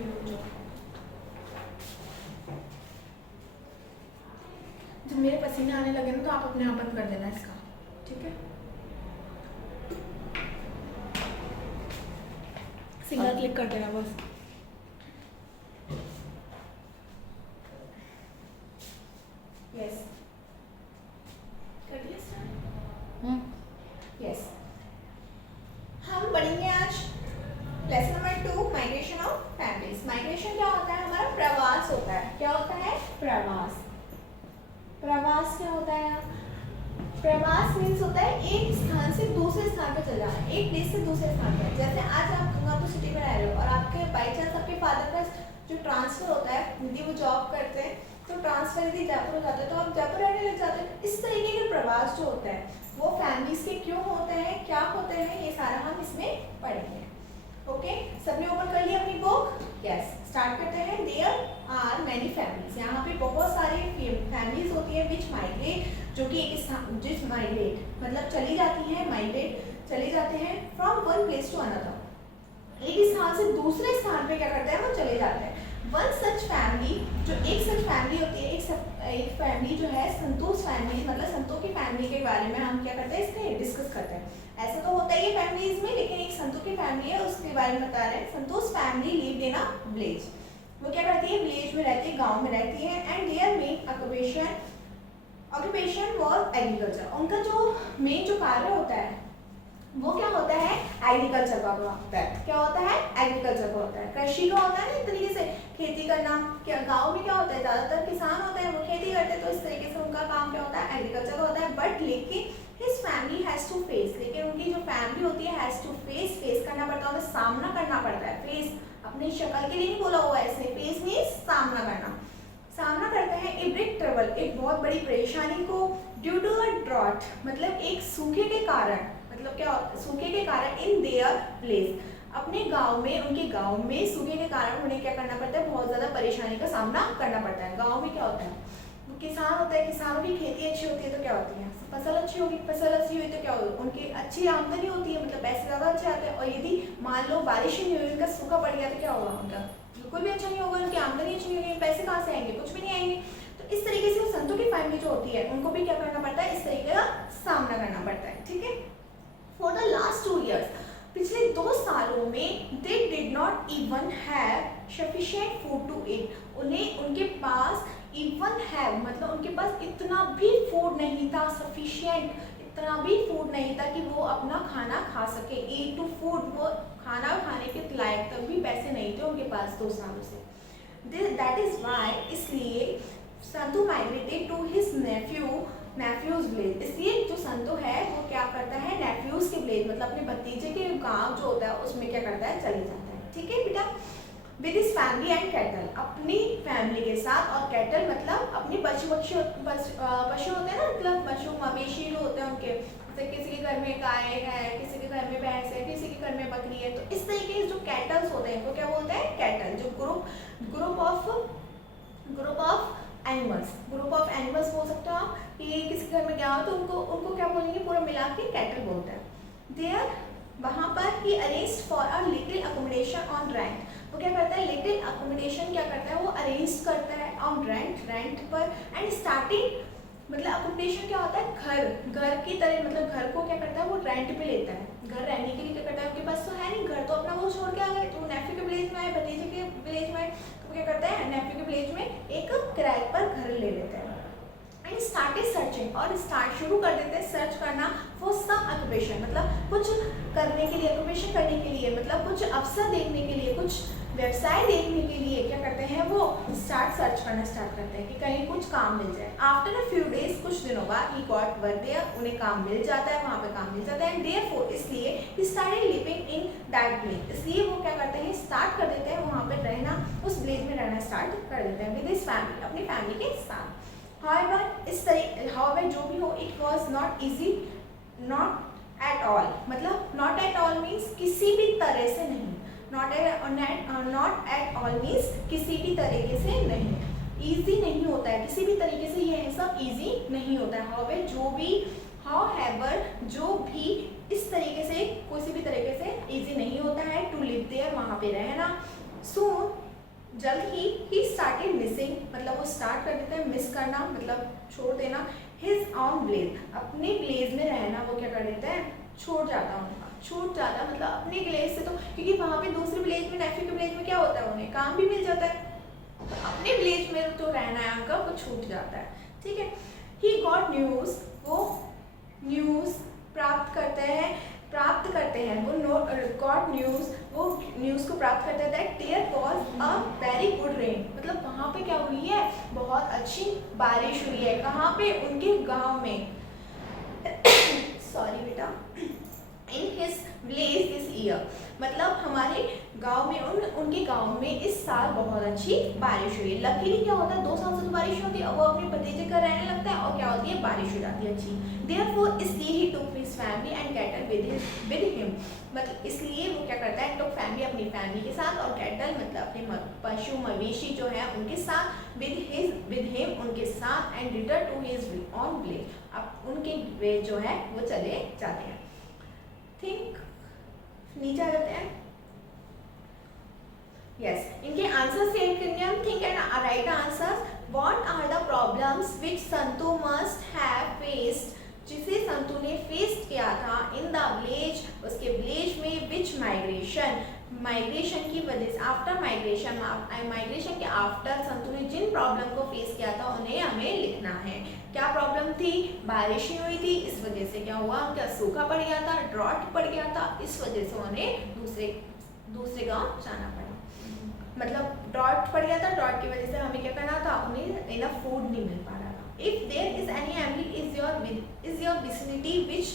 भी हो जाओ। जब मेरे पसीने आने लगे ना तो आप अपने आप बंद कर देना इसका, ठीक है? सिंगल क्लिक कर देना बस। यस, कर दिया स्टार्ट? यस, हम पढ़ेंगे आज lesson number 2, migration of families. Migration क्या होता है? हमारा प्रवास होता है। क्या होता है? प्रवास। प्रवास क्या होता है? प्रवास मीन्स होता है एक स्थान से दूसरे स्थान पे चल जाना, एक देश से दूसरे स्थान पे। जैसे आज आप गंगापुर सिटी में रह रहे हो और आपके बाई चांस आपके फादर का जो ट्रांसफर होता है, यदि वो जॉब करते हैं तो ट्रांसफर यदि जयपुर हो जाता है तो आप जयपुर रहने लग जाते हैं। इस तरीके के प्रवास जो होता है वो फैमिलीज के क्यों होते हैं, क्या होते हैं, ये सारा हम इसमें पढ़ेंगे। ओके, सबने ओपन कर लिया अपनी बुक? यस, स्टार्ट करते हैं। There are many families. यहाँ पे बहुत सारी फैमिलीज होती है विच माइग्रेट, जो कि एक स्थान, जिस माइग्रेट मतलब चली जाती है, माइग्रेट चले जाते हैं from one place to another. एक स्थान से दूसरे स्थान पे क्या करते हैं? वो चले जाते हैं। वन सच फैमिली, जो एक सच फैमिली होती है, एक फैमिली जो है संतोष फैमिली, मतलब संतों की फैमिली के बारे में हम क्या करते हैं? इसके डिस्कस करते हैं। ऐसा तो होता ही है फैमिलीज में, लेकिन एक संतों की फैमिली है उसके बारे में बता रहे हैं। Santosh family lived in a village. वो क्या करती है? विलेज में रहती है, गांव में रहती है। And their main occupation was agriculture. उनका जो मेन जो कार्य होता है वो क्या होता है? एग्रीकल्चर का होता है। क्या होता है? एग्रीकल्चर का होता है। कृषि का होता है ना, एक तरीके से खेती करना। क्या गांव में क्या होता है? ज्यादातर किसान होते हैं, वो खेती करते हैं, तो इस तरीके से उनका काम क्या होता है? एग्रीकल्चर का होता है। बट लेकिन his family has to face, लेकिन उनकी जो फैमिली होती है हैज टू फेस करना पड़ता है, उन्हें सामना करना पड़ता है। फेस अपनी शक्ल के लिए नहीं बोला हुआ है इसने, फेस मीन्स सामना करना। सामना करते हैं ए बिग ट्रबल, एक बहुत बड़ी परेशानी को, ड्यू टू अ ड्रॉट, मतलब एक सूखे के कारण, मतलब क्या सूखे के कारण, इन देयर प्लेस, अपने गांव में, उनके गांव में सूखे के कारण उन्हें क्या करना पड़ता है? बहुत ज्यादा परेशानी का सामना करना पड़ता है। गांव में क्या होता है? किसान होता है, किसानों की खेती अच्छी होती है तो क्या होती है? फसल अच्छी होगी, फसल अच्छी हुई तो क्या होगी? उनकी अच्छी आमदनी होती है, मतलब पैसे ज्यादा अच्छे आते हैं। और यदि मान लो बारिश ही नहीं हुई, उनका सूखा पड़ गया तो क्या होगा? उनका बिल्कुल भी अच्छा नहीं होगा, उनकी आमदनी अच्छी नहीं होगी, पैसे कहाँ से आएंगे? कुछ भी नहीं आएंगे। तो इस तरीके से संतों की फैमिली जो होती है उनको भी क्या करना पड़ता है? इस तरीके का सामना करना पड़ता है, ठीक है? फॉर द लास्ट 2 years, पिछले 2 सालों में they did not even have sufficient food to eat. उन्हें उनके पास इवन हैव मतलब उनके पास इतना भी फूड नहीं था, सफिशिएंट इतना भी फूड नहीं था कि वो अपना खाना खा सके। ईट टू फूड, वो खाना खाने के लायक तक भी पैसे नहीं थे उनके पास 2 सालों से। दैट इज वाई, इसलिए Santu migrated to his nephew's village. इसलिए जो संतो है वो क्या करता है? नेफ्यूज के विलेज, मतलब अपने भतीजे के गांव जो होता है उसमें क्या करता है? चले जाता है, ठीक है बेटा? With his family and cattle, अपनी फैमिली के साथ, और कैटल मतलब अपनी पशु होते हैं ना, मतलब पशु मवेशी जो होते हैं उनके, जैसे किसी के घर में गाय है, किसी के घर में भैंस है, किसी के घर में बकरी है, तो इस तरीके के जो कैटल्स होते हैं इनको क्या बोलते हैं? कैटल। जो ग्रुप ऑफ एनिमल्स बोल सकते हो आप, कि किसी घर में गया हो तो उनको क्या बोलेंगे? पूरा मिला के कैटल बोलते हैं। देयर, वहाँ पर ही arranged for a little accommodation on rent. वो क्या करता है? लिटिल अकोमोडेशन क्या करता है? वो अरेंज करता है ऑन रेंट पर। एंड स्टार्टिंग मतलब अकोमोडेशन क्या होता है? घर की तरह, मतलब घर को क्या करता है? वो रेंट पे लेता है। घर रहने के लिए क्या करता है? उनके पास तो है नहीं घर, तो अपना वो छोड़ के आ गए, तो नेफ्यू के विलेज में आए, भतीजे के विलेज में, तो क्या करता है? नेफ्यू के विलेज में एक किराए पर घर ले लेता है। एंड स्टार्टेड सर्चिंग, और शुरू कर देते हैं सर्च करना फॉर सम ऑक्यूपेशन, मतलब कुछ करने के लिए, ऑक्यूपेशन करने के लिए, मतलब कुछ अवसर देखने के लिए, कुछ व्यवसाय देखने के लिए क्या करते हैं? वो सर्च करना स्टार्ट करते हैं कि कहीं कुछ काम मिल जाए। आफ्टर अ फ्यू डेज, कुछ दिनों बाद, ही गॉट वर्क देयर, उन्हें काम मिल जाता है, वहाँ पे काम मिल जाता है। एंड देयरफॉर, इसलिए he started living in that village, इसलिए वो क्या करते हैं? स्टार्ट कर देते हैं वहाँ पे रहना, उस विलेज में रहना स्टार्ट कर देते हैं विद हिज फैमिली, अपनी फैमिली के साथ। However, जो भी हो, it was not easy, not at all, मतलब not at all means किसी भी तरह से नहीं, not at all means किसी भी तरीके से नहीं, easy नहीं होता है किसी भी तरीके से, ये सब easy नहीं होता है। However, जो भी इस तरीके से, किसी भी तरीके से easy नहीं होता है, to live there, वहाँ पे रहना। Soon जल्द ही स्टार्टेड मिसिंग, मतलब वो स्टार्ट कर देते हैं मिस करना, मतलब छोड़ देना, हिज ऑन विलेज, अपने विलेज में रहना वो क्या कर देते हैं, छोड़ जाता उनका, छूट जाता, मतलब अपने विलेज से, तो क्योंकि वहाँ पे दूसरे विलेज में, नेफ्यू के विलेज में क्या होता है, उन्हें काम भी मिल जाता है, तो अपने विलेज में जो रहना है उनका वो छूट जाता है, ठीक है। ही गॉट न्यूज़, वो न्यूज़ प्राप्त करते हैं, वो गॉट न्यूज़, वो न्यूज़ को प्राप्त करते हैं that there was a very good rain, मतलब वहाँ पे क्या हुई है, बहुत अच्छी बारिश हुई है, कहाँ पे, उनके गांव में सॉरी बेटा, in his village this year, मतलब हमारे गांव में, उनके गांव में इस साल बहुत अच्छी बारिश हुई है। लकीली क्या होता है, 2 साल से तो बारिश होती है, वो अपने भतीजे का रहने लगता है और क्या होती है, बारिश हो जाती है अच्छी। देयरफॉर इसलिए ही took his family and cattle with him, मतलब इसलिए वो क्या करता है, टुक फैमिली, अपनी फैमिली के साथ, और कैटल मतलब अपने पशु मवेशी जो है उनके साथ, विद हिम उनके साथ, and return to his own village, अब उनके वे जो है वो चले जाते हैं। थिंक, नीचे आ जाते हैं, यस, इनके आंसर सेट करने हम, think and write answers. What are the problems which Santu must have faced, जिसे संतू ने फेस किया था, इन द विलेज, उसके विलेज में, विच माइग्रेशन, माइग्रेशन की वजह से, आफ्टर माइग्रेशन, माइग्रेशन के आफ्टर संतू ने जिन प्रॉब्लम को फेस किया था उन्हें हमें लिखना है। क्या प्रॉब्लम थी, बारिश नहीं हुई थी, इस वजह से क्या हुआ, उनका सूखा पड़ गया था, ड्रॉट पड़ गया था, इस वजह से उन्हें दूसरे गांव जाना पड़ा, मतलब ड्रॉट पड़ गया था, ड्रॉट की वजह से हमें क्या करना था, उन्हें इनफ फूड नहीं मिल पा रहा था। If there is any family is your vicinity which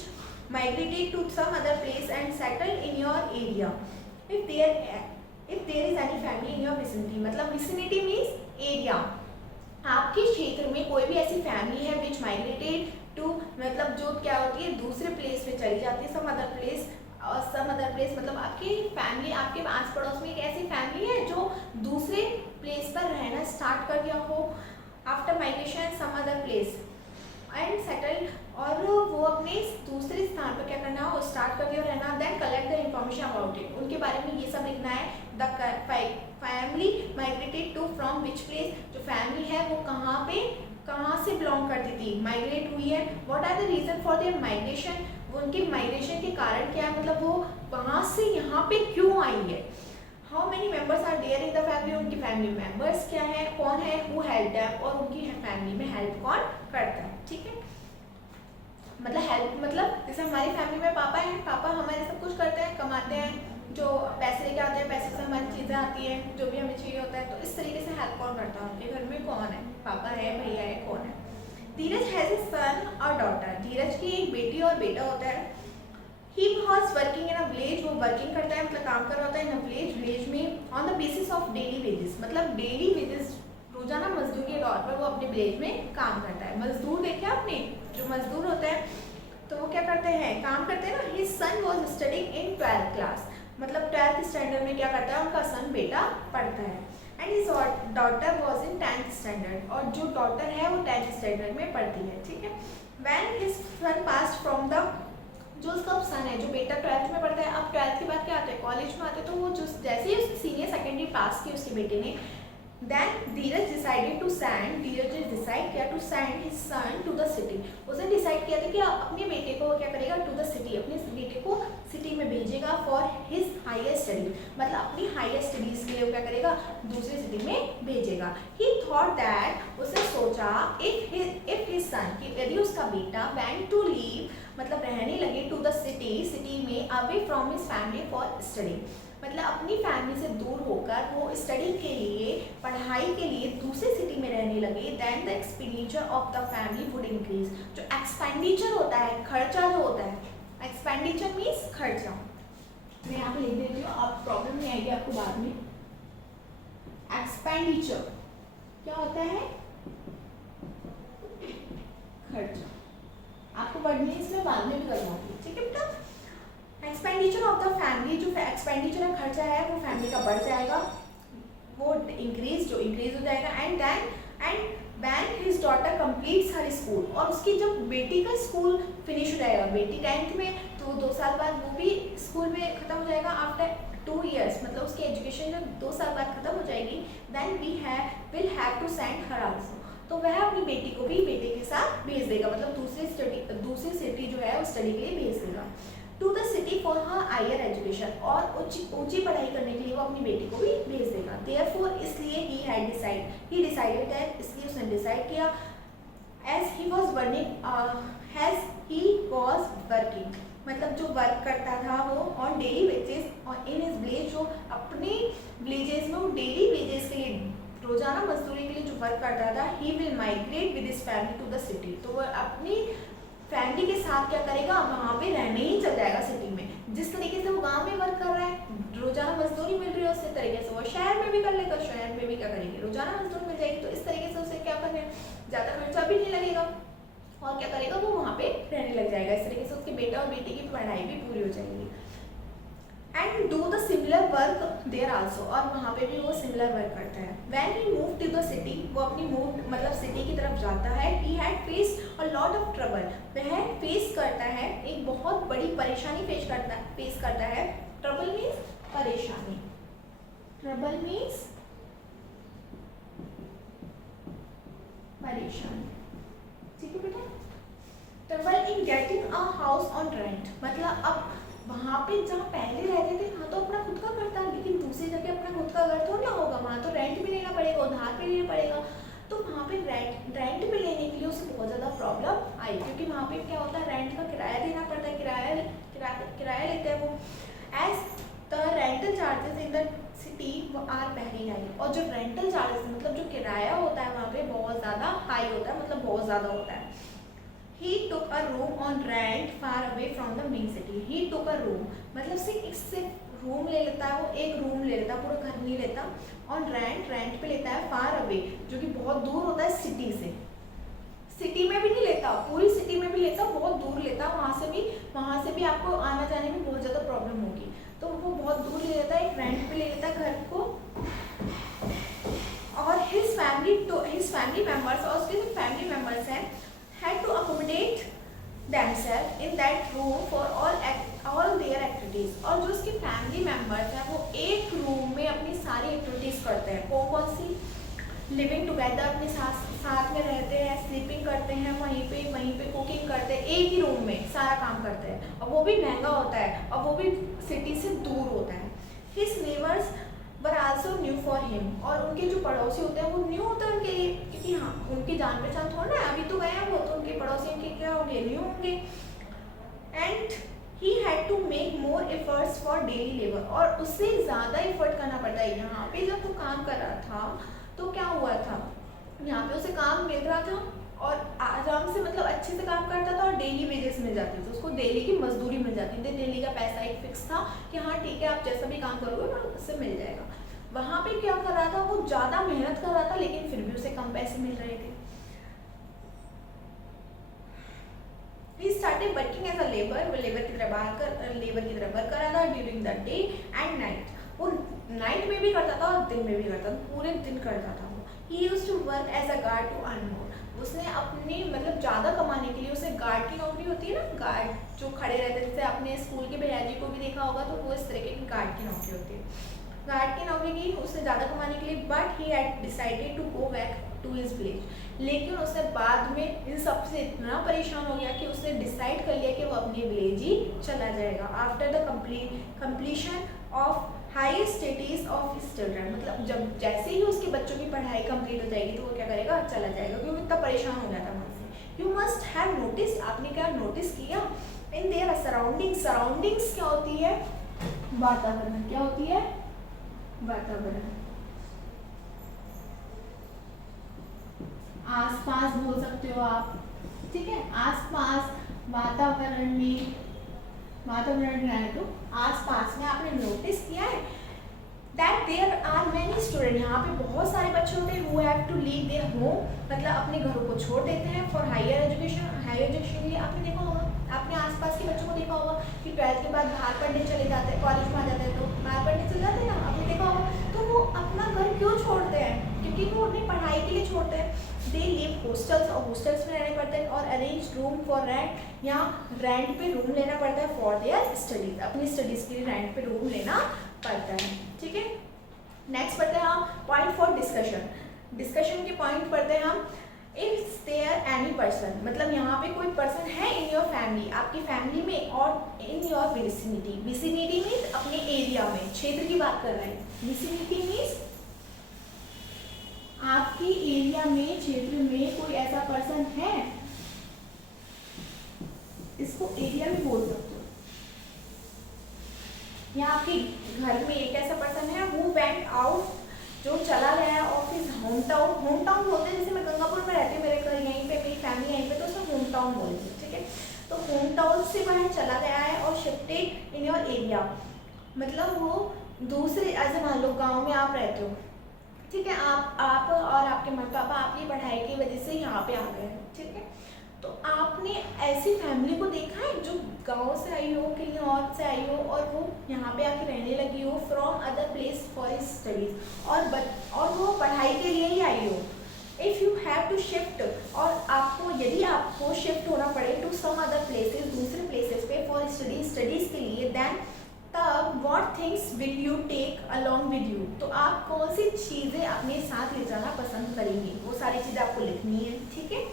migrated to some other place and settled in your area, if there is any family in your vicinity, मतलब विसिनिटी मीन्स एरिया, आपके क्षेत्र में कोई भी ऐसी फैमिली है विच migrated to, मतलब जो क्या होती है, दूसरे प्लेस पे चली जाती है, सम अदर प्लेस, और सम अदर प्लेस मतलब आपकी फैमिली, आपके आस पड़ोस में एक ऐसी फैमिली है जो दूसरे प्लेस पर रहना स्टार्ट कर दिया हो, after migration some other place and settle, और वो अपने दूसरे स्थान पर क्या करना हो, स्टार्ट कर दिया रहना, then collect the information about it, उनके बारे में ये सब लिखना है। The family migrated to from which place, जो फैमिली है वो कहाँ से बिलोंग करती थी, माइग्रेट हुई है, what are the reason for their migration, वो उनके माइग्रेशन के कारण क्या है, मतलब वो वहाँ से यहाँ पे क्यों आई है, how many members are there in the family, उनकी फैमिली मेंबर्स क्या है, कौन है, हु हेल्प देम, और उनकी फैमिली में हेल्प कौन करता है, ठीक है, मतलब हेल्प, मतलब जैसे हमारी फैमिली में पापा हैं, पापा हमारे सब कुछ करते हैं, कमाते हैं, जो पैसे लेके आते हैं, पैसे से हमारी चीज़ें आती हैं, जो भी हमें चाहिए होता है, तो इस तरीके से हेल्प कौन करता है, उनके घर में कौन है, पापा है, भैया है, कौन है। धीरज हैज ए सन और डॉटर, धीरज की एक बेटी और बेटा होता है। He was working in a village, वो वर्किंग करता है, मतलब काम कर रहा होता है इन अ विलेज, विलेज में on the basis of daily wages, मतलब डेली वेजेस, रोजाना मजदूरी के तौर पर वो अपने विलेज में काम करता है। मजदूर देखे आपने, जो मजदूर होते हैं तो वो क्या करते हैं, काम करते हैं ना। His son was studying in 12th class, मतलब 12th स्टैंडर्ड में क्या करता है, उनका सन बेटा पढ़ता है। And his daughter was in 10th standard, और जो डॉटर है वो 10th स्टैंडर्ड में पढ़ती है, ठीक है। When his son passed from the, जो उसका सन है, जो बेटा 12th में पढ़ता है, अब 12th के बाद क्या आता है, कॉलेज में आते हैं, तो वो जो जैसे ही उसकी सीनियर सेकेंडरी पास की उसके बेटे ने, then Dheeraj decided to send, Dheeraj ने डिसाइड किया to send his son to the city, उसने डिसाइड किया था कि अपने बेटे को क्या करेगा, टू द सिटी, अपने बेटे को सिटी में भेजेगा फॉर हिज हायर स्टडी, मतलब अपनी हायर स्टडीज के लिए वो क्या करेगा, दूसरी सिटी में भेजेगा। ही थॉट दैट, उसने सोचा, इफ हिज सन, कि यदि उसका बेटा वेंट टू लीव, मतलब रहने लगे टू द सिटी, सिटी में, away from his family for study, मतलब अपनी फैमिली से दूर होकर वो स्टडी के लिए, पढ़ाई के लिए दूसरी सिटी में रहने लगे, then the expenditure of the family would increase, जो एक्सपेंडिचर होता है, खर्चा जो होता है, एक्सपेंडिचर मीन्स खर्चा, मैं यहाँ पे लिख देती हूँ, आप प्रॉब्लम नहीं आएगी आपको बाद में। एक्सपेंडिचर क्या होता है, खर्चा, आपको पढ़नी है, इसमें बाद में भी करवाऊंगी, ठीक है बेटा। एक्सपेंडिचर ऑफ द फैमिली, जो एक्सपेंडिचर का खर्चा है वो फैमिली का बढ़ जाएगा, वो इंक्रीज हो जाएगा। And when his daughter completes her school, और उसकी जब बेटी का स्कूल फिनिश हो जाएगा, बेटी 10th में, तो 2 साल बाद वो भी स्कूल में खत्म हो जाएगा, आफ्टर 2 years, मतलब उसकी एजुकेशन जो 2 साल बाद खत्म हो जाएगी then we will have to send her also, तो वह अपनी बेटी को भी बेटे के साथ भेज देगा, मतलब दूसरी सिटी जो है वो स्टडी के लिए भेज देगा। To the city for her higher education, और ऊंची पढ़ाई करने के लिए वो अपनी बेटी को भी भेज देगा। देयरफॉर, इसलिए ही डिसाइडेड दैट, इसलिए उसने डिसाइड किया, एज ही वॉज वर्किंग, मतलब जो वर्क करता था वो ऑन डेली बेसिस और इन हिज विलेज, जो अपने विलेजेस में वो डेली वेजेस के लिए, रोजाना मजदूरी के लिए जो वर्क करता था, he will migrate with his family to the city, तो वो अपनी फैमिली के साथ क्या करेगा, वहाँ पे रहने ही चल जाएगा सिटी में। जिस तरीके से वो गांव में वर्क कर रहा है, रोजाना मजदूरी मिल रही है, उसी तरीके से वो शहर में भी कर लेगा, शहर में भी क्या करेंगे, रोजाना मजदूरी मिल जाएगी, तो इस तरीके से उसे क्या करना है, ज़्यादा खर्चा भी नहीं लगेगा और क्या करेगा, वो वहाँ पे रहने लग जाएगा। इस तरीके से उसके बेटा और बेटी की पढ़ाई भी पूरी हो जाएगी। And do the similar work there also, और वहाँ पे भी वो सिमिलर वर्क करता है। When he move to the city, वो अपनी मतलब सिटी की तरफ जाता है, he had face a lot of trouble, वह फेस करता है एक बहुत बड़ी परेशानी फेस करता है। ट्रबल मीन्स परेशानी, ट्रबल मीन्स परेशानी, ठीक है बेटा। Trouble in getting a house on rent, मतलब अब वहाँ पे जहाँ पहले रहते थे वहाँ तो अपना खुद का घर था, लेकिन दूसरी जगह अपना खुद का घर थोड़ा ना होगा, वहाँ तो रेंट भी लेना पड़ेगा, उधार पे लेना पड़ेगा, तो वहाँ पे रेंट पे लेने के लिए उसे बहुत ज़्यादा प्रॉब्लम आई, क्योंकि वहाँ पे क्या होता है, रेंट का किराया देना पड़ता है, किराया लेते हैं वो। As the rental charges in the city are very high, और जो रेंटल चार्जेस मतलब जो किराया होता है वहाँ पे बहुत ज़्यादा हाई होता है, मतलब बहुत ज़्यादा होता है। He took a room on rent far away from the main city. He took a room, मतलब सिर्फ रूम ले लेता है, वो एक रूम ले लेता, पूरा घर नहीं लेता। ऑन रेंट पे लेता है, फार अवे, जो कि बहुत दूर होता है सिटी से, सिटी में भी नहीं लेता, पूरी सिटी में भी लेता, बहुत दूर लेता, वहाँ से भी आपको आना जाने में बहुत ज़्यादा प्रॉब्लम होगी, तो वो बहुत दूर ले लेता है, एक रेंट पे ले लेता है घर को। और हिज फैमिली मेम्बर्स, और उसके जो फैमिली मेम्बर्स हैं, had to accommodate themselves in that room for all their activities, और जो उसके फैमिली मेम्बर्स हैं वो एक रूम में अपनी सारी एक्टिविटीज़ करते हैं। कौन सी, लिविंग टुगेदर, अपने साथ में रहते हैं, स्लीपिंग करते हैं, वहीं पे कुकिंग करते हैं, एक ही रूम में सारा काम करते हैं, और वो भी महंगा होता है, और वो भी सिटी से दूर होता है। His neighbours were also new for him, और उनके जो पड़ोसी होते हैं वो न्यू होते हैं उनके लिए, क्योंकि हाँ उनकी जान पहचान थोड़ा ना, अभी तो गए हैं वो, तो उनके पड़ोसी उनके क्या होंगे, न्यू होंगे। And he had to make more efforts for daily labour, और उससे ज़्यादा एफर्ट करना पड़ता है। यहाँ पे जब वो काम कर रहा था तो क्या हुआ था, यहाँ पे उसे काम मिल रहा था और आराम से, मतलब अच्छे से काम करता था, और डेली वेजेस मिल जाती थी उसको, डेली की मजदूरी मिल जाती थी, डेली का पैसा एक फिक्स था कि हाँ ठीक है आप जैसा भी काम करोगे उससे मिल जाएगा। वहाँ पे क्या कर रहा था, वो ज़्यादा मेहनत कर रहा था, लेकिन फिर भी उसे कम पैसे मिल रहे थे। He started working as a labor, वो लेबर की तरह वर्क कर रहा था during the day and night, वो नाइट में भी करता था और दिन में भी करता था, पूरे दिन करता था वो। He used to work as a guard to earn more, उसने अपनी मतलब ज़्यादा कमाने के लिए, उसे गार्ड की नौकरी होती है ना, गार्ड जो खड़े रहते हैं, जैसे आपने स्कूल के भैया जी को भी देखा होगा, तो वो इस तरीके की गार्ड की नौकरी होती है, गार्ड की नौकरी की उसने ज़्यादा कमाने के लिए। But he had decided to go back to his village, लेकिन उसे बाद में इन सबसे इतना परेशान हो गया कि उसने डिसाइड कर लिया कि वो अपने विलेज ही चला जाएगा। After the completion of higher studies of his children, मतलब जब जैसे ही उसके बच्चों की पढ़ाई कंप्लीट हो जाएगी तो वो क्या करेगा, चला जाएगा, क्योंकि इतना परेशान हो गया था वहाँ से। यू मस्ट हैव नोटिस, आपने क्या नोटिस किया, इन देयर सराउंडिंग्स क्या होती है, वातावरण, क्या होती है, वातावरण, आसपास बोल सकते हो आप, ठीक है, आसपास वातावरण है, तो आसपास में आपने नोटिस किया है that there are many student, यहाँ पे बहुत सारे बच्चे होते हैं who have to leave their home, मतलब अपने घरों को छोड़ देते हैं फॉर हायर एजुकेशन के लिए। आपने देखा होगा, आपने आसपास के बच्चों को देखा होगा कि 12th के बाद बाहर पढ़ने चले जाते हैं, कॉलेज में आ जाते हैं तो बाहर पढ़ने चले जाते हैं ना, आपने देखा होगा। तो वो अपना घर क्यों छोड़ते हैं, क्योंकि वो अपनी पढ़ाई के लिए छोड़ते हैं। दे लिव हॉस्टल्स, और हॉस्टल्स में रहने पड़ते हैं, और अरेंज रूम फॉर रेंट, यहाँ रेंट पे रूम लेना पड़ता है फॉर देयर स्टडीज, अपनी स्टडीज़ के लिए रेंट पे रूम लेना पड़ता है, ठीक है। नेक्स्ट पढ़ते हैं हम पॉइंट फॉर डिस्कशन। डिस्कशन के पॉइंट पढ़ते हैं हम। इफ देयर एनी पर्सन, मतलब यहाँ पे कोई पर्सन है इन योर फैमिली, आपकी फैमिली में, और इन योर विसिनिटी। विसिनिटी मीन्स अपने एरिया में, क्षेत्र की बात कर रहे हैं। विसिनिटी मीन्स आपकी एरिया में, क्षेत्र में कोई ऐसा पर्सन है, इसको एरिया भी बोल सकते हो, या आपके घर में एक ऐसा पर्सन है हु वेंट आउट, जो चला गया of his home town. Home town बोलते हैं, जैसे मैं गंगापुर में रहती हूँ, मेरे घर यहीं पे, मेरी फैमिली यहीं पे, तो उसे होम टाउन बोलते हैं, ठीक है। तो होम टाउन से वह चला गया है और शिफ्टेड इन योर एरिया, मतलब वो दूसरे, ऐसे मान लो गाँव में आप रहते हो, ठीक है, आप और आपके मम्मी पापा आपकी पढ़ाई की वजह से यहाँ पे आ गए, ठीक है। तो आपने ऐसी फैमिली को देखा है जो गांव से आई हो, कहीं और से आई हो, और वो यहाँ पे आके रहने लगी हो from other place for studies, और वो पढ़ाई के लिए ही आई हो। If you have to shift, और आपको, यदि आपको शिफ्ट होना पड़े टू सम अदर प्लेसेस, दूसरे प्लेसेस पे फॉर स्टडीज़ के लिए, देन तब what things will you take along with you, तो आप कौन सी चीज़ें अपने साथ ले जाना पसंद करेंगे, वो सारी चीज़ें आपको लिखनी है, ठीक है।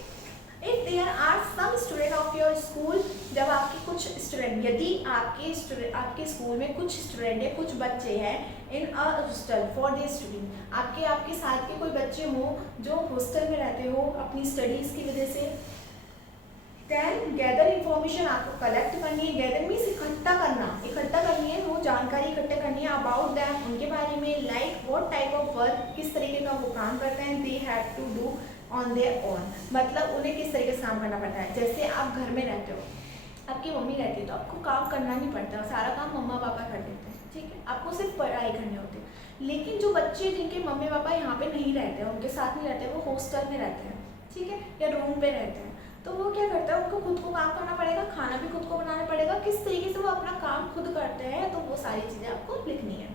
If there are some student of your school, जब आपके कुछ स्टूडेंट, यदि आपके स्कूल में कुछ स्टूडेंट है, कुछ बच्चे हैं in a hostel for their study, आपके साथ के कोई बच्चे हो जो हॉस्टल में रहते हो अपनी स्टडीज़ की वजह से, देन गैदर इन्फॉर्मेशन, आपको कलेक्ट करनी है। गैदर मीन्स इकट्ठा करनी है, वो जानकारी इकट्ठा करनी है अबाउट दैम, उनके बारे में, like what type of work, किस तरीके का वो काम करते हैं, they have to do on their own, मतलब उन्हें किस तरीके से काम करना पड़ता है। जैसे आप घर में रहते हो, आपकी मम्मी रहती है, तो आपको काम करना नहीं पड़ता, सारा काम मम्मा पापा कर देते हैं, ठीक है, आपको सिर्फ पढ़ाई करनी होती है। लेकिन जो बच्चे जिनके मम्मी पापा यहाँ पे नहीं रहते हैं, उनके साथ नहीं रहते, वो हॉस्टल में रहते हैं, ठीक है, या रूम पे रहते हैं, तो वो क्या करता है, उनको खुद को काम करना पड़ेगा, खाना भी खुद को बनाना पड़ेगा, किस तरीके से वो अपना काम खुद करते हैं, तो वो सारी चीज़ें आपको लिखनी है।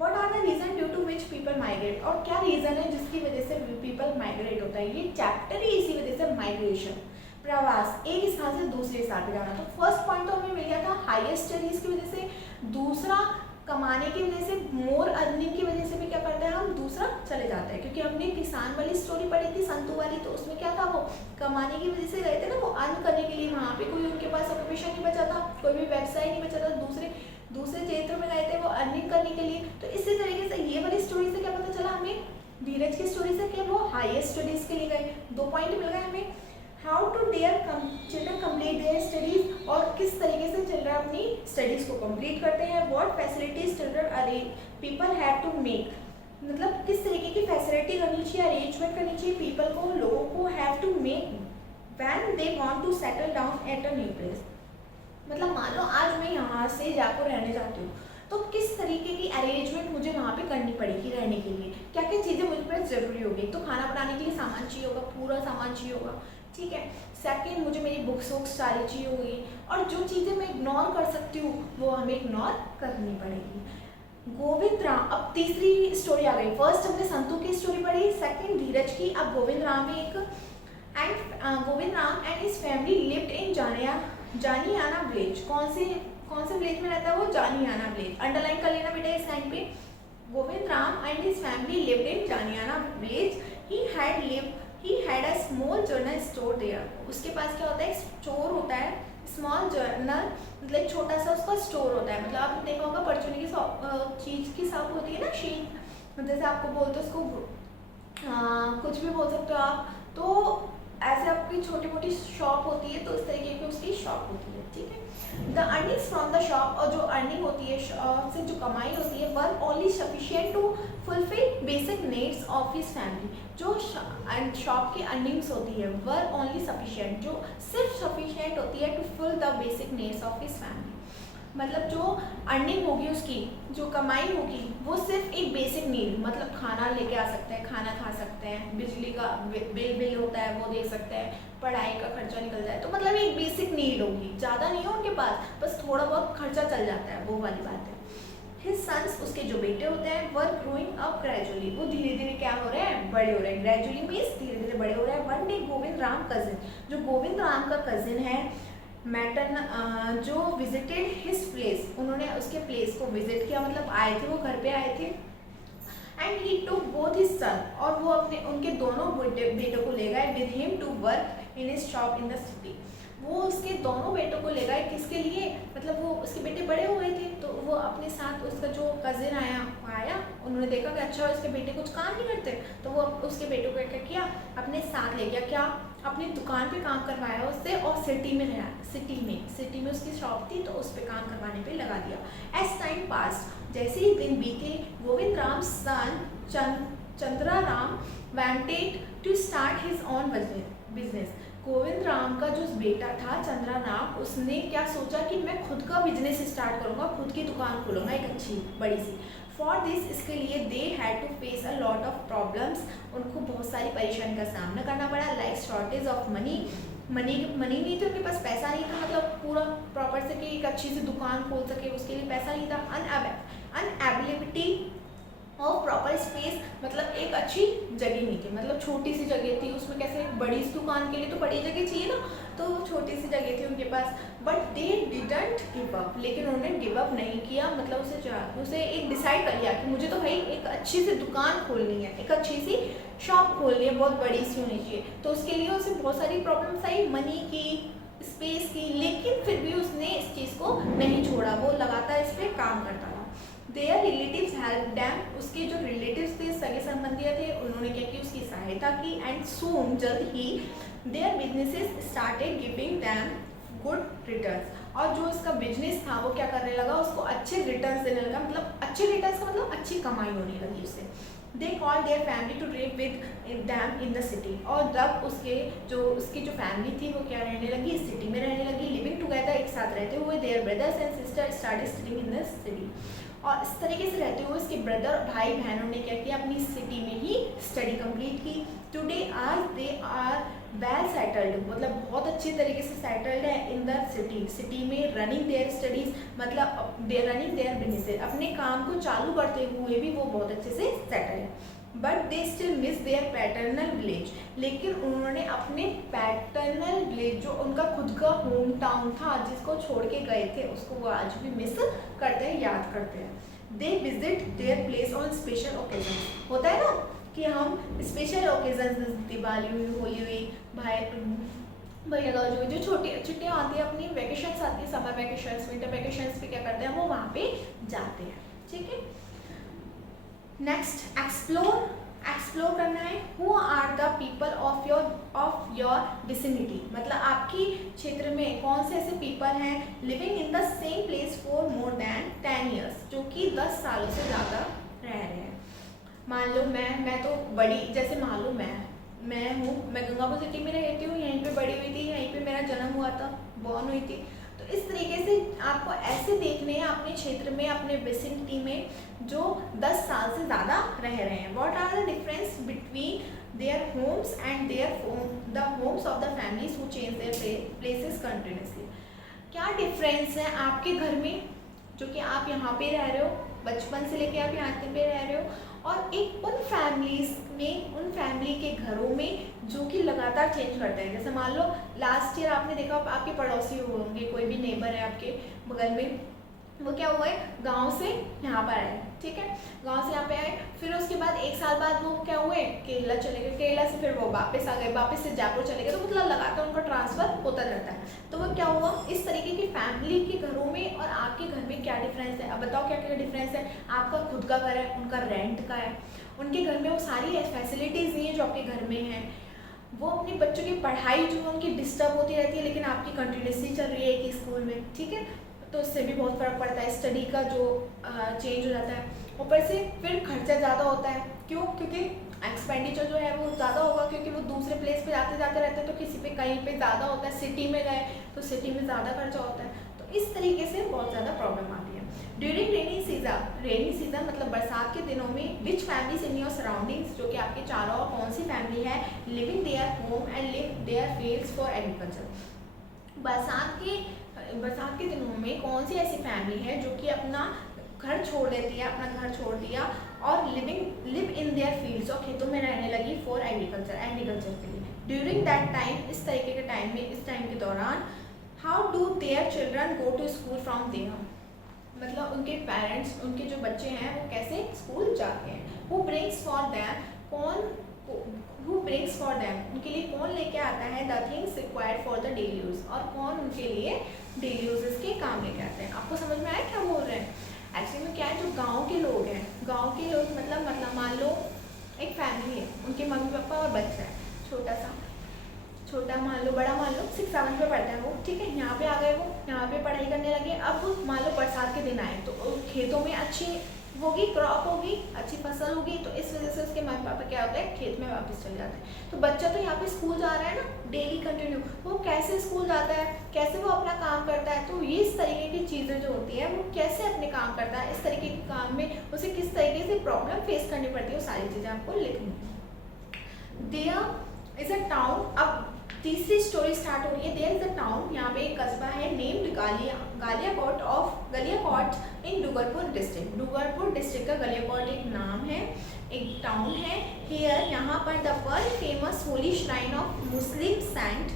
What are the reason due to which people migrate, और क्या रीज़न है जिसकी वजह से people migrate होता है, ये चैप्टर ही इसी वजह से, माइग्रेशन, प्रवास, एक स्थान से दूसरे स्थान पे जाना। तो फर्स्ट पॉइंट तो हमें मिल गया था हायर स्टडीज़ की वजह से, दूसरा कमाने की वजह से, मोर अर्निंग की वजह से भी क्या करते हैं हम, दूसरा चले जाते हैं, क्योंकि हमने किसान वाली स्टोरी पढ़ी थी, संतू वाली, तो उसमें क्या था, वो कमाने की वजह से गए थे ना, वो अर्न करने के लिए, वहाँ पे कोई उनके पास ऑक्यूपेशन नहीं बचा था, कोई भी व्यवसाय नहीं बचा था, दूसरे क्षेत्र में गए थे वो अर्निंग करने के लिए। तो इसी तरीके से ये वाली स्टोरी से क्या पता चला हमें, धीरज की स्टोरी से, कि वो हायर स्टडीज़ के लिए गए। 2 पॉइंट मिल गए हमें, how to their children complete their studies, और किस तरीके से चिल्ड्रन अपनी स्टडीज़ को कंप्लीट करते हैं। What facilities children arrange people have to make, मतलब किस तरीके की फैसिलिटी करनी चाहिए, अरेंजमेंट करनी चाहिए पीपल को, लोगों को, have to make when they want to settle down at a new place, मतलब मान लो आज मैं यहाँ से जाकर रहने जाती हूँ, तो किस तरीके की अरेंजमेंट मुझे वहाँ पे करनी पड़ेगी रहने के लिए, क्या क्या चीज़ें मुझ पर ज़रूरी होगी। तो खाना बनाने के लिए सामान चाहिए होगा, पूरा सामान चाहिए होगा, ठीक है। सेकंड, मुझे मेरी बुक्स वुक्स सारी चाहिए होगी, और जो चीज़ें मैं इग्नोर कर सकती हूँ वो हमें इग्नोर करनी पड़ेगी। गोविंद राम, अब तीसरी स्टोरी आ गई। फर्स्ट हमने संतू की स्टोरी पढ़ी, सेकंड धीरज की, अब गोविंद राम में एक, and Govind Ram and his family lived in Janiyana village. कौन से विलेज में रहता है वो, जानियाना विलेज, अंडरलाइन कर लेना बेटा इस लाइन पे। Govind Ram and his family lived in Janiyana village, he had a small general store there. उसके पास क्या होता है, स्टोर होता है, स्मॉल जर्नल मतलब छोटा सा उसका स्टोर होता है, मतलब आपने देखा होगा परचूनी की चीज़ की शॉप होती है ना, शीट, जैसे आपको बोलते हो उसको कुछ भी बोल सकते हो आप, तो ऐसे आपकी छोटी मोटी शॉप होती है, तो इस तरीके की उसकी शॉप होती है, ठीक है। The earnings from the shop, और जो अर्निंग होती है शॉप से जो कमाई होती है, were only sufficient to fulfil basic needs of his family. जो शॉप की अर्निंग्स होती है वर ओनली सफिशिएंट, जो सिर्फ सफिशिएंट होती है to full the basic needs of his family, मतलब जो अर्निंग होगी उसकी, जो कमाई होगी वो सिर्फ एक बेसिक नीड, मतलब खाना लेके आ सकते हैं, खाना खा सकते हैं, बिजली का बिल होता है वो दे सकते हैं, पढ़ाई का खर्चा निकल जाए, तो मतलब एक बेसिक नीड होगी, ज़्यादा नहीं हो उनके पास, बस थोड़ा बहुत खर्चा चल जाता है, वो वाली बात है। हिज सन्स, उसके जो बेटे होते हैं, वर ग्रोइंग अप ग्रेजुअली, वो धीरे धीरे क्या हो रहे हैं, बड़े हो रहे हैं। ग्रेजुअली मीन्स धीरे धीरे बड़े हो रहे हैं। One day Govind Ram cousin, जो गोविंद राम का कजिन है मैटन, जो विजिटेड हिज प्लेस, उन्होंने उसके प्लेस को विजिट किया, मतलब आए थे, वो घर पे आए थे। ही टुक बोथ हिज सन, और वो अपने उनके दोनों बेटों को ले गए with him to work in his shop in the city. वो उसके दोनों बेटों को ले गए, किसके लिए, मतलब वो उसके बेटे बड़े हो गए थे तो वो अपने साथ, उसका जो कजिन आया उन्होंने देखा कि अच्छा उसके बेटे कुछ काम नहीं करते, तो वो उसके बेटों को क्या किया, अपने साथ ले गया, क्या, अपनी दुकान पे काम करवाया उससे, और सिटी में उसकी शॉप थी तो उस पर काम करवाने पे लगा दिया। एज टाइम पास, जैसे ही दिन बीते, Govind Ram son Chandra Ram wanted to start his own business. Govind Ram का जो बेटा था चंद्रा राम, उसने क्या सोचा कि मैं खुद का बिजनेस स्टार्ट करूंगा, खुद की दुकान खोलूंगा एक अच्छी बड़ी सी। फॉर दिस, इसके लिए they had to face a lot of problems, उनको बहुत सारी परेशानी का सामना करना पड़ा, लाइक शॉर्टेज ऑफ मनी नहीं थी उनके पास, पैसा नहीं था, मतलब पूरा प्रॉपर से कि एक अच्छी सी दुकान खोल सके उसके लिए पैसा नहीं था। अनएबिलिटी और प्रॉपर स्पेस, मतलब एक अच्छी जगह नहीं थी, मतलब छोटी सी जगह थी, उसमें कैसे बड़ी सी दुकान के लिए तो बड़ी जगह चाहिए ना, तो छोटी सी जगह थी उनके पास। But they didn't give up, लेकिन उन्होंने गिव अप नहीं किया, मतलब उसे एक डिसाइड कर लिया कि मुझे तो भाई एक अच्छी सी दुकान खोलनी है, एक अच्छी सी शॉप खोलनी है, बहुत बड़ी सी होनी चाहिए। तो उसके लिए उसे बहुत सारी प्रॉब्लम्स आई, मनी की, स्पेस की, लेकिन फिर भी उसने इस चीज़ को नहीं छोड़ा, वो लगातार इस पर काम करता था। देयर रिलेटिव्स हेल्प डैम, उसके जो रिलेटिव्स थे, सगे संबंधी थे, उन्होंने क्या की, उसकी सहायता की। एंड सून, जल्द ही, their businesses started giving them good returns, और जो उसका बिजनेस था वो क्या करने लगा, उसको अच्छे रिटर्न्स देने लगा, मतलब अच्छे रिटर्न्स का मतलब अच्छी कमाई होने लगी उससे। They call their family to live with them in the city, और जब उसकी जो फैमिली थी वो क्या रहने लगी, सिटी में रहने लगी, लिविंग टुगेदर, एक साथ रहते हुए। Their brothers and sister started studying in the city, और इस तरीके से रहते हुए उसके ब्रदर और भाई बहनों ने क्या किया, अपनी सिटी में ही स्टडी कंप्लीट की। टुडे आज दे आर वेल सेटल्ड, मतलब बहुत अच्छी तरीके से सेटल्ड है इन द सिटी में, रनिंग देयर स्टडीज, मतलब दे रनिंग देयर बिजनेस, अपने काम को चालू करते हुए भी वो बहुत अच्छे से सेटल है। But they still miss their paternal village, लेकिन उन्होंने अपने पैटर्नल विलेज, जो उनका खुद का होम टाउन था जिसको छोड़ के गए थे, उसको वो आज भी मिस करते हैं, याद करते हैं। They visit their place on special occasion, होता है ना कि हम स्पेशल ओकेजन, दिवाली हुई, होली हुई, भैया जो छोटी छुट्टियाँ आती है, अपनी वैकेशंस आती है, समर वैकेशंस, विंटर वैकेशंस पे क्या करते हैं, वो वहाँ पे जाते हैं। ठीक है, नेक्स्ट एक्सप्लोर करना है। Who are the people of your vicinity, मतलब आपकी क्षेत्र में कौन से ऐसे पीपल हैं living in the same place for more than 10 years, जो कि 10 सालों से ज़्यादा रह रहे हैं। मान लो मैं तो बड़ी, जैसे मान लो मैं गंगापुर सिटी में रहती हूँ, यहीं पे बड़ी हुई थी, यहीं पे मेरा जन्म हुआ था, बॉर्न हुई थी। तो इस तरीके से आपको ऐसे देखने हैं अपने क्षेत्र में, अपने विसिनिटी में जो 10 साल से ज़्यादा रह रहे हैं। What are the difference between their homes and the homes of the families who change their places continuously. क्या डिफरेंस है आपके घर में, जो कि आप यहाँ पे रह रहे हो, बचपन से लेके आप यहाँ पे रह रहे हो, और एक उन फैमिलीज में, उन फैमिली के घरों में जो कि लगातार चेंज करते हैं। जैसे मान लो लास्ट ईयर आपने देखा आपके पड़ोसी होंगे, कोई भी नेबर है आपके बगल में, वो क्या हुआ है, गांव से यहाँ पर आए, ठीक है, गांव से यहाँ पे आए, फिर उसके बाद 1 साल बाद वो क्या हुए, केरला चले गए, केरला से फिर वो वापस आ गए, वापस से जयपुर चले गए, तो मतलब लगातार उनका ट्रांसफर होता रहता है। तो वो क्या हुआ, इस तरीके की फैमिली के घरों में और आपके घर में क्या डिफरेंस है। अब बताओ क्या क्या डिफरेंस है। आपका खुद का घर है, उनका रेंट का है, उनके घर में वो सारी फैसिलिटीज़ नहीं है जो आपके घर में है, वो अपने बच्चों की पढ़ाई जो उनकी डिस्टर्ब होती रहती है, लेकिन आपकी कंटिन्यूसली चल रही है एक स्कूल में, ठीक है, तो इससे भी बहुत फ़र्क पड़ता है, स्टडी का जो चेंज हो जाता है। ऊपर से फिर खर्चा ज़्यादा होता है, क्यों, क्योंकि एक्सपेंडिचर जो है वो ज़्यादा होगा, क्योंकि वो दूसरे प्लेस पे जाते जाते रहते हैं, तो किसी पे कहीं पे ज़्यादा होता है, सिटी में गए तो सिटी में ज़्यादा खर्चा होता है, तो इस तरीके से बहुत ज़्यादा प्रॉब्लम आती है। ड्यूरिंग रेनी सीजन मतलब बरसात के दिनों में, विच फैमिलीज इन योर सराउंडिंग्स, जो कि आपके चारों ओर कौन सी फैमिली है, living their home and live there fields for agriculture. बरसात के दिनों में कौन सी ऐसी फैमिली है जो कि अपना घर छोड़ देती है, अपना घर छोड़ दिया और लिव इन देयर फील्ड्स, और खेतों में रहने लगी फॉर एग्रीकल्चर के लिए। ड्यूरिंग दैट टाइम, इस तरीके के टाइम में, इस टाइम के दौरान, how do their children go to school from there, मतलब उनके पेरेंट्स, उनके जो बच्चे हैं वो कैसे स्कूल जाते हैं। Who brings for them, who brings for them, उनके लिए कौन लेके आता है the things required for the daily use, और कौन उनके लिए डेली यूजेस के काम लेके आते हैं। आपको समझ में आया क्या बोल रहे हैं? एक्चुअली में क्या है, जो गांव के लोग हैं, गांव के लोग मतलब मान लो एक फैमिली है, उनके मम्मी पापा और बच्चा है, छोटा मान लो, बड़ा मान लो 6 7 पे पढ़ता है वो, ठीक है, यहाँ पे आ गए, वो यहाँ पे पढ़ाई करने लगे। अब मान लो बरसात के दिन आए तो खेतों में अच्छी होगी, क्रॉप होगी, अच्छी फसल होगी, तो इस वजह से उसके मम्मी पापा क्या होता है, खेत में वापस चले जाते हैं। तो बच्चा तो यहाँ पे स्कूल जा रहा है ना डेली कंटिन्यू, वो कैसे स्कूल जाता है, कैसे वो अपना काम करता है, तो ये इस तरीके की चीज़ें जो होती है वो कैसे अपने काम करता है, इस तरीके के काम में उसे किस तरीके से प्रॉब्लम फेस करनी पड़ती है, वो सारी चीज़ें आपको लिखनी। देयर इज अ टाउन, अब तीसरी स्टोरी स्टार्ट हो रही है। देयर इज अ टाउन, यहाँ पे एक कस्बा है नेम्ड गालियाकोट इन डूंगरपुर डिस्ट्रिक्ट। डूंगरपुर डिस्ट्रिक्ट का गालियाकोट एक नाम है, एक टाउन है। हियर, यहाँ पर the world famous holy shrine of Muslim saint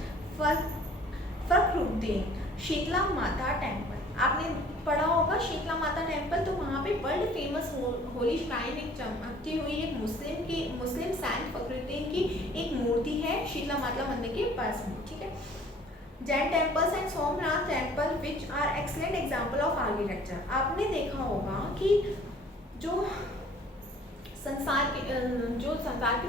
Fakhruddin Sheetla Mata temple, आपने पढ़ा होगा शीतला माता टेम्पल, तो वहाँ पे वर्ल्ड फेमस होली श्राइन एक चमकती हुई एक मुस्लिम सेंट फखरुद्दीन की एक मूर्ति है शीतला माता मंदिर के पास में, ठीक है। Jain temples and Somnath temple which are excellent example of architecture, आपने देखा होगा कि जो संसार के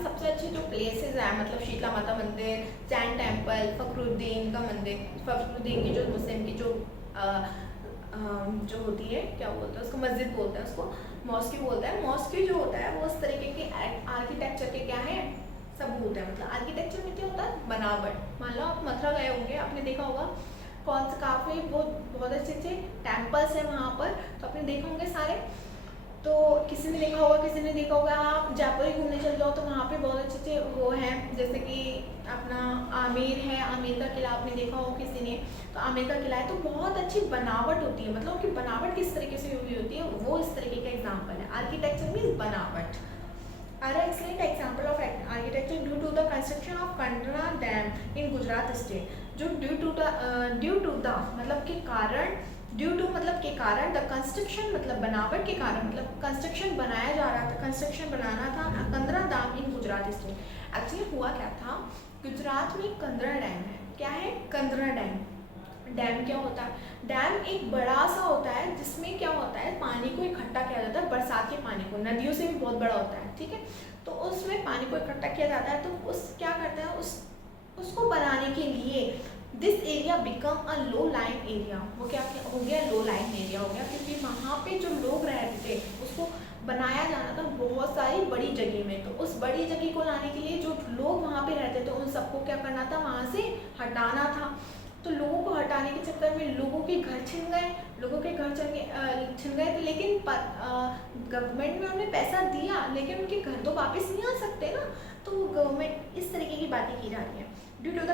सबसे अच्छे जो प्लेसेस हैं, मतलब शीतला माता मंदिर, जैन टेम्पल, फखरुद्दीन का मंदिर, फखरुद्दीन की जो मुस्लिम की जो होती है, क्या बोलते हैं उसको, मस्जिद बोलते हैं उसको, मॉस्की बोलता है। मॉस्की जो होता है वो उस तरीके के आर्किटेक्चर के क्या है, सबूत है। मतलब आर्किटेक्चर में क्या होता है, बनावट। मान लो आप मथुरा गए होंगे, आपने देखा होगा कौन से काफ़ी बहुत अच्छे अच्छे टेम्पल्स हैं वहाँ पर, तो आपने देखा होंगे सारे, तो किसी ने देखा होगा, किसी ने देखा होगा। आप जयपुर ही घूमने चल जाओ तो वहाँ पे बहुत अच्छे अच्छे वो हैं, जैसे कि अपना आमेर है, आमेर का किला आपने देखा हो किसी ने, तो आमेर का किला है, तो बहुत अच्छी बनावट होती है। मतलब कि बनावट किस तरीके से हुई होती है, वो इस तरीके का एग्जाम्पल है। आर्किटेक्चर मीन्स बनावट। Are excellent example of architecture due to the construction of Kandla dam in Gujarat state, जो ड्यू टू द मतलब के कारण, ड्यू टू मतलब के कारण, द कंस्ट्रक्शन मतलब बनावट के कारण, मतलब कंस्ट्रक्शन बनाया जा रहा था, कंस्ट्रक्शन बनाना था कंदरा dam in Gujarat state. Actually हुआ क्या था, गुजरात में कंदरा डैम है। क्या है, कंदरा डैम। डैम क्या होता है, डैम एक बड़ा सा होता है जिसमें क्या होता है, पानी को इकट्ठा किया जाता है, बरसात के पानी को, नदियों से भी बहुत बड़ा होता है, ठीक है, तो उसमें पानी को इकट्ठा किया जाता है। तो उस क्या करते हैं, उसको बनाने के लिए this area become a low line area, वो क्या हो गया, लो लाइन एरिया हो गया, क्योंकि वहाँ पे जो लोग रहते थे उसको बनाया जाना था बहुत सारी बड़ी जगह में। तो उस बड़ी जगह को लाने के लिए जो लोग वहाँ पे रहते थे उन सबको क्या करना था, वहाँ से हटाना था। तो लोगों को हटाने के चक्कर में लोगों के घर छिन गए, छिन गए थे, लेकिन गवर्नमेंट ने उन्हें पैसा दिया, लेकिन उनके घर तो वापस नहीं आ सकते ना, तो गवर्नमेंट इस तरीके की बातें की जा रही है। Due to the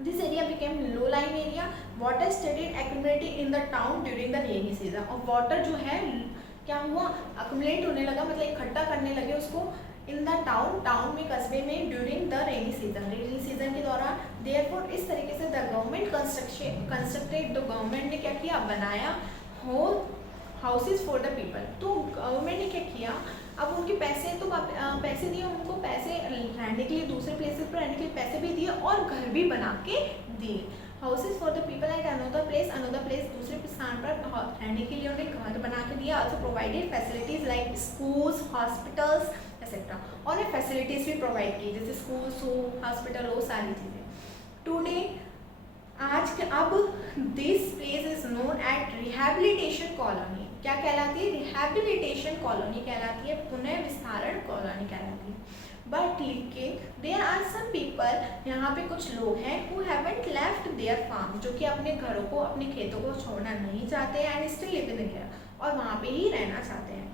this area became low line area, water studied accumulated in the town during the rainy season, और वाटर जो है क्या हुआ, अक्यूमुलेट होने लगा, मतलब इकट्ठा करने लगे उसको इन द टाउन में, कस्बे में, ड्यूरिंग द रेनी सीजन के दौरान। देयरफॉर इस तरीके से the government constructed, the government ने क्या किया, बनाया whole houses for the people. तो गवर्नमेंट ने क्या किया, अब उनके पैसे तो पैसे दिए उनको, पैसे रहने के लिए, दूसरे प्लेसेस पर रहने के लिए पैसे भी दिए और घर भी बना के दिए। Houses for the people at another place, दूसरे स्थान पर रहने के लिए उन्हें घर बना के दिया। Also provided facilities like schools, hospitals etcetera, और फैसिलिटीज भी प्रोवाइड की, जैसे स्कूल्स हो, हॉस्पिटल हो, सारी चीज़ें। टुडे आज के अब this place is known at rehabilitation colony, क्या कहलाती है, रिहैबिलिटेशन कॉलोनी कहलाती है, पुनः विस्तारण कॉलोनी कहलाती है। बट लेकिन देयर आर सम पीपल, यहाँ पे कुछ लोग हैं who haven't left their farm, जो कि अपने घरों को, अपने खेतों को छोड़ना नहीं चाहते हैं, and still live in their, और वहाँ पे ही रहना चाहते हैं।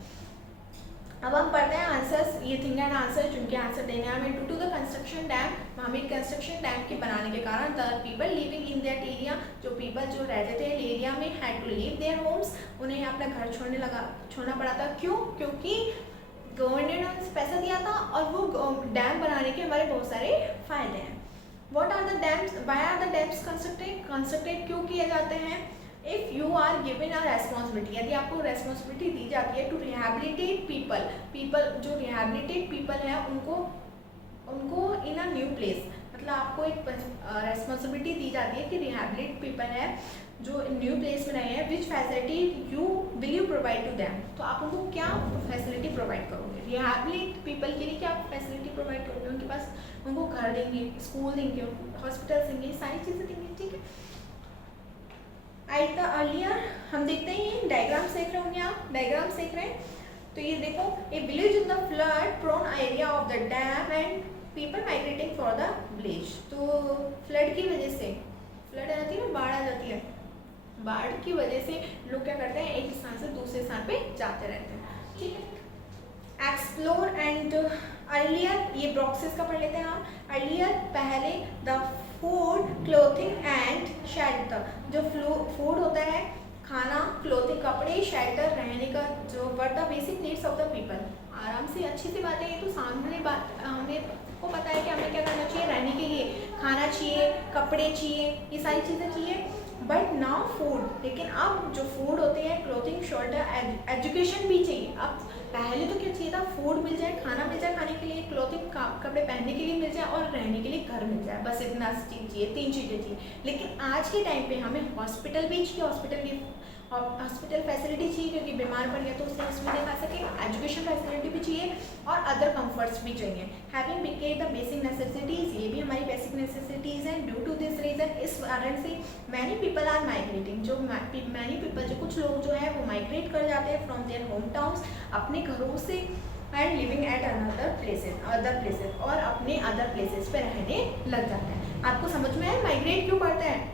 अब हम पढ़ते हैं आंसर्स, ये थिंग एंड आंसर, जिनके आंसर देने हैं हमें। Due to the construction dam, वहाँ में कंस्ट्रक्शन डैम के बनाने के कारण the people living in that area, जो पीपल जो रहते थे एरिया में, had to leave their homes, उन्हें अपना घर छोड़ना पड़ा था। क्यों, क्योंकि गवर्नमेंट ने उन्हें पैसा दिया था और वो डैम बनाने के हमारे बहुत सारे फायदे हैं। What are the dams, why are the dams constructed, क्यों किए जाते हैं, if you are given a responsibility, यदि आपको रेस्पॉन्सिबिलिटी दी जाती है टू रिहैबिलिटेट पीपल जो रिहैबिलिटेट पीपल है उनको इन अ न्यू प्लेस, मतलब आपको एक रेस्पॉन्सिबिलिटी दी जाती है कि रिहैबिलिट पीपल है जो न्यू प्लेस में रहे हैं, which facility will you provide to them, तो आप उनको क्या फैसिलिटी प्रोवाइड करोगे। रिहैबिलिट पीपल के लिए क्या फैसिलिटी प्रोवाइड करोगे, उनके पास उनको घर देंगे, स्कूल देंगे, हॉस्पिटल देंगे, सारी चीज़ें देंगे, ठीक है। द अर्लियर हम देखते हैं डायग्राम देख रहे होंगे आप, डायग्राम देख रहे हैं तो ये देखो, a village in the flood prone area of the dam and people migrating for the village. तो फ्लड की वजह से, फ्लड आ जाती है ना, बाढ़ आ जाती है, बाढ़ की वजह से लोग क्या करते हैं, एक स्थान से दूसरे स्थान पे जाते रहते हैं, ठीक है। एक्सप्लोर एंड अर्लियर, ये प्रोसेस का पढ़ लेते हैं हम। अर्लियर पहले, the food clothing and shelter, जो फूड होता है, खाना, क्लोथिंग कपड़े, शेल्टर रहने का, जो were the basic needs of the people. आराम से अच्छी सी बात है ये, तो सामने बात हमें को पता है कि हमें क्या करना चाहिए, रहने के लिए खाना चाहिए, कपड़े चाहिए, ये सारी चीज़ें चाहिए, बट नाउ फूड, लेकिन अब जो फूड होते हैं, क्लोथिंग, शेल्टर, एजुकेशन भी चाहिए। अब पहले तो क्या चाहिए था, फूड मिल जाए, खाना मिल जाए खाने के लिए, क्लोथिंग कपड़े पहनने के लिए मिल जाए और रहने के लिए घर मिल जाए, बस इतना चीज़ चाहिए, 3 चीज़ें चाहिए। लेकिन आज के टाइम पे हमें हॉस्पिटल भी चाहिए, हॉस्पिटल फैसिलिटी चाहिए, क्योंकि बीमार पड़ गया तो उसे हॉस्पिटल दिखा सके, एजुकेशन फैसिलिटी भी चाहिए और अदर कंफर्ट्स भी चाहिए। Having became the basic necessities, ये भी हमारी बेसिक नेसेसिटीज़ हैं। ड्यू टू दिस रीज़न, इस कारण से मैनी पीपल आर माइग्रेटिंग, जो मैनी पीपल, जो कुछ लोग जो है वो माइग्रेट कर जाते हैं फ्रॉम देयर होम टाउन्स, अपने घरों से, and living at other places, और अपने अदर प्लेसेस पे रहने लग जाते हैं। आपको समझ में आया माइग्रेट क्यों करते हैं,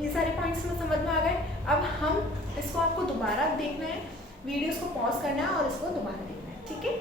ये सारे पॉइंट्स में समझ में आ गए। अब हम इसको, आपको दोबारा देखना है, वीडियोस को पॉज करना है और इसको दोबारा देखना है, ठीक है।